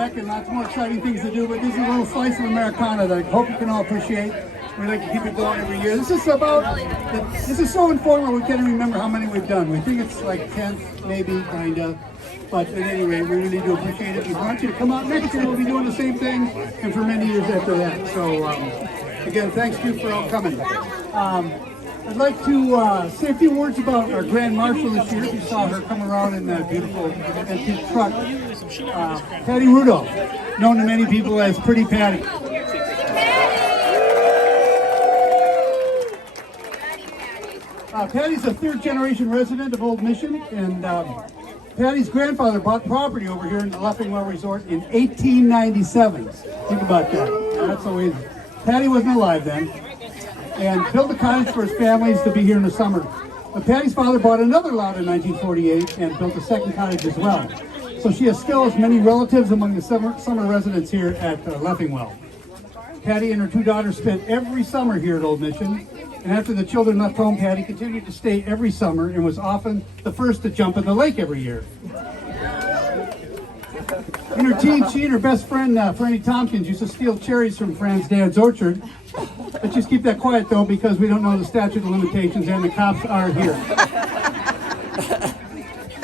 And lots more exciting things to do, but this is a little slice of Americana that I hope you can all appreciate. We like to keep it going every year. This is so informal we can't even remember how many we've done. We think it's like 10th, maybe, kind of. But at any rate, we really do appreciate it. We want you to come out next year. We'll be doing the same thing, and for many years after that. So, again, thanks to you for all coming. I'd like to say a few words about our Grand Marshal this year. You saw her come around in that beautiful antique truck. Patty Rudolph, known to many people as Pretty Patty. Patty's a third-generation resident of Old Mission, and Patty's grandfather bought property over here in the Leffingwell Resort in 1897. Think about that. That's so easy. Patty wasn't alive then, and built a cottage for his families to be here in the summer. But Patty's father bought another lot in 1948 and built a second cottage as well. So she still has many relatives among the summer residents here at Leffingwell. Patty and her two daughters spent every summer here at Old Mission, and after the children left home, Patty continued to stay every summer and was often the first to jump in the lake every year. In her teens, she and her best friend, Franny Tompkins, used to steal cherries from Fran's dad's orchard. Let's just keep that quiet, though, because we don't know the statute of limitations and the cops are here.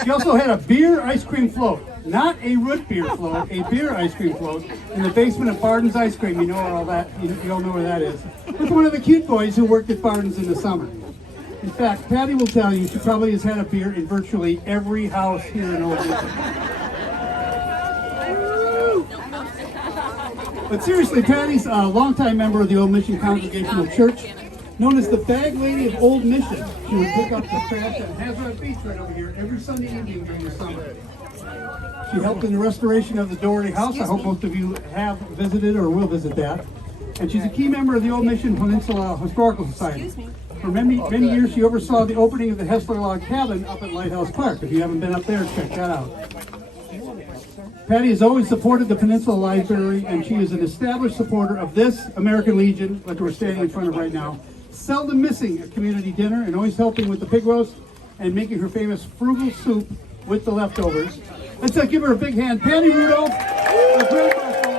She also had a beer ice cream float, not a root beer float, a beer ice cream float in the basement of Barden's Ice Cream. You know all that. You all know where that is. With one of the cute boys who worked at Barden's in the summer. In fact, Patty will tell you she probably has had a beer in virtually every house here in Old Mission. But seriously, Patty's a longtime member of the Old Mission Congregational Church, known as the Bag Lady of Old Mission. She would pick up the trash at Hazard Beach right over here every Sunday evening during the summer. She helped in the restoration of the Doherty House. I hope most of you have visited or will visit that. And she's a key member of the Old Mission Peninsula Historical Society. For many years, she oversaw the opening of the Hessler Log Cabin up at Lighthouse Park. If you haven't been up there, check that out. Patty has always supported the Peninsula Library, and she is an established supporter of this American Legion, like we're standing in front of right now, seldom missing a community dinner and always helping with the pig roast and making her famous frugal soup with the leftovers. Let's give her a big hand. Patty Rudolph, the Grand Marshal.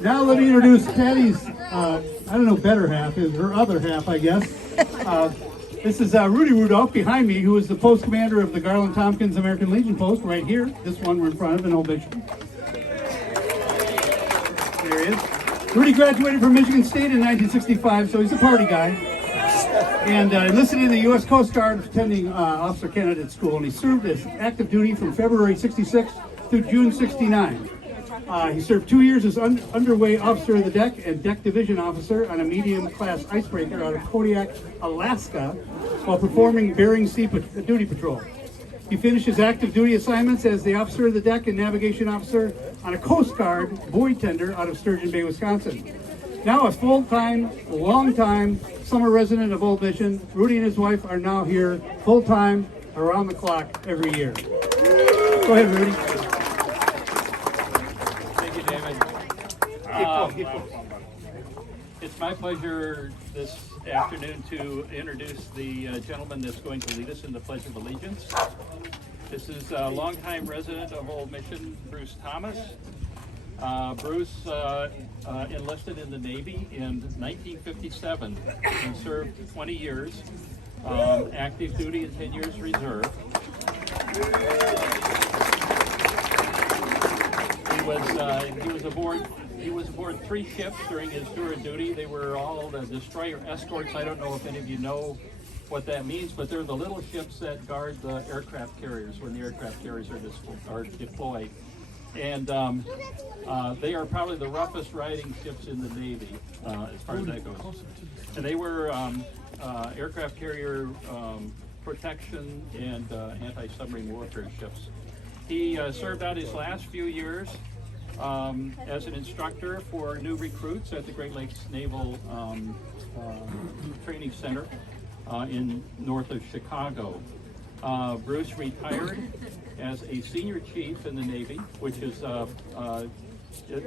Now let me introduce Patty's, better half, is her other half, I guess. This is Rudy Rudolph behind me, who is the post commander of the Garland Tompkins American Legion post right here. This one we're in front of in Old Mission. There he is. Rudy graduated from Michigan State in 1965, so he's a party guy. And enlisted in the U.S. Coast Guard, attending officer candidate school, and he served as active duty from February 66 through June 69. He served 2 years as underway officer of the deck and deck division officer on a medium-class icebreaker out of Kodiak, Alaska, while performing Bering Sea duty patrol. He finished his active duty assignments as the officer of the deck and navigation officer on a Coast Guard buoy tender out of Sturgeon Bay, Wisconsin. Now a full-time, long-time summer resident of Old Mission, Rudy and his wife are now here full-time, around the clock, every year. Go ahead, Rudy. It's my pleasure this afternoon to introduce the gentleman that's going to lead us in the Pledge of Allegiance. This is a longtime resident of Old Mission, Bruce Thomas. Bruce enlisted in the Navy in 1957 and served 20 years, active duty and 10 years reserve. He was aboard 3 ships during his tour of duty. They were all destroyer escorts. I don't know if any of you know what that means, but they're the little ships that guard the aircraft carriers when the aircraft carriers are deployed. And they are probably the roughest riding ships in the Navy, as far as that goes. And they were aircraft carrier protection and anti-submarine warfare ships. He served out his last few years as an instructor for new recruits at the Great Lakes Naval Training Center in north of Chicago. Bruce retired as a senior chief in the Navy, which is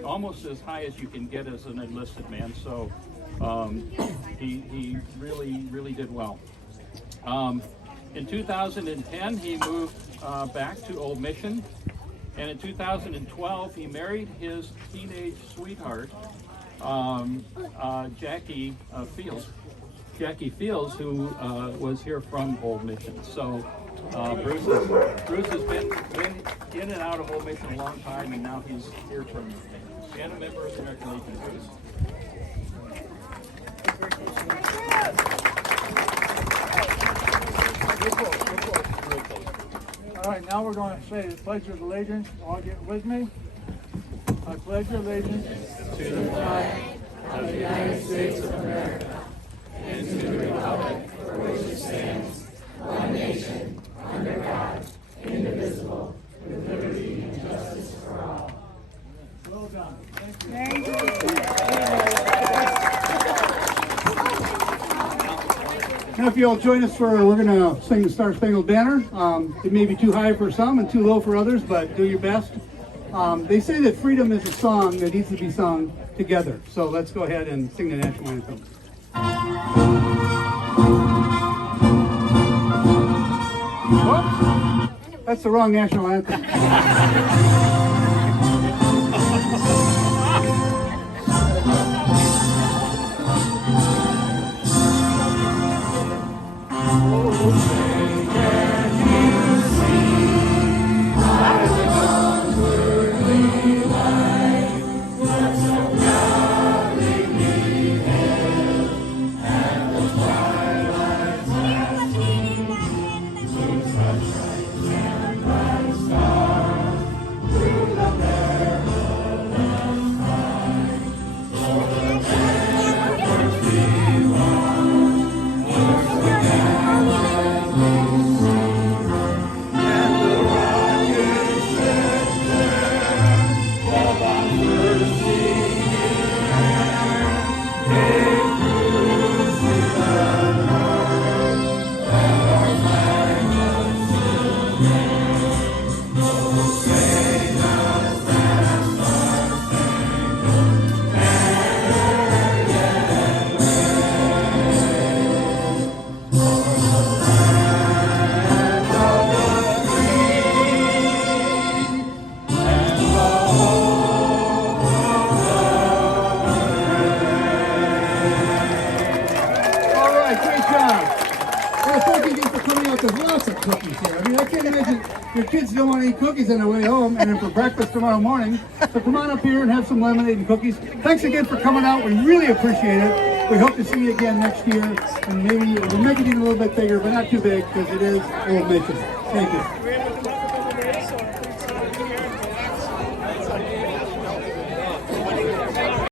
almost as high as you can get as an enlisted man. So he really did well. In 2010, he moved back to Old Mission, and in 2012, he married his teenage sweetheart, Jackie Fields, who was here from Old Mission. So Bruce has been in and out of Old Mission a long time, and now he's here from and a member of the American Legion. Bruce. All right, now we're going to say the Pledge of Allegiance. All get with me. I pledge allegiance To the flag of the United States of America and to the republic for which it stands, one nation, under God, indivisible, with liberty and justice for all. well done. Thank you. Now if you all join us we're going to sing the Star Spangled Banner. It may be too high for some and too low for others, but do your best. They say that freedom is a song that needs to be sung together. So let's go ahead and sing the national anthem. Whoops, that's the wrong national anthem. There's lots of cookies here. I mean, I can't imagine your kids don't want to eat cookies on their way home and then for breakfast tomorrow morning. So come on up here and have some lemonade and cookies. Thanks again for coming out. We really appreciate it. We hope to see you again next year. And maybe we'll make it even a little bit bigger, but not too big because it is Old Mission. Thank you.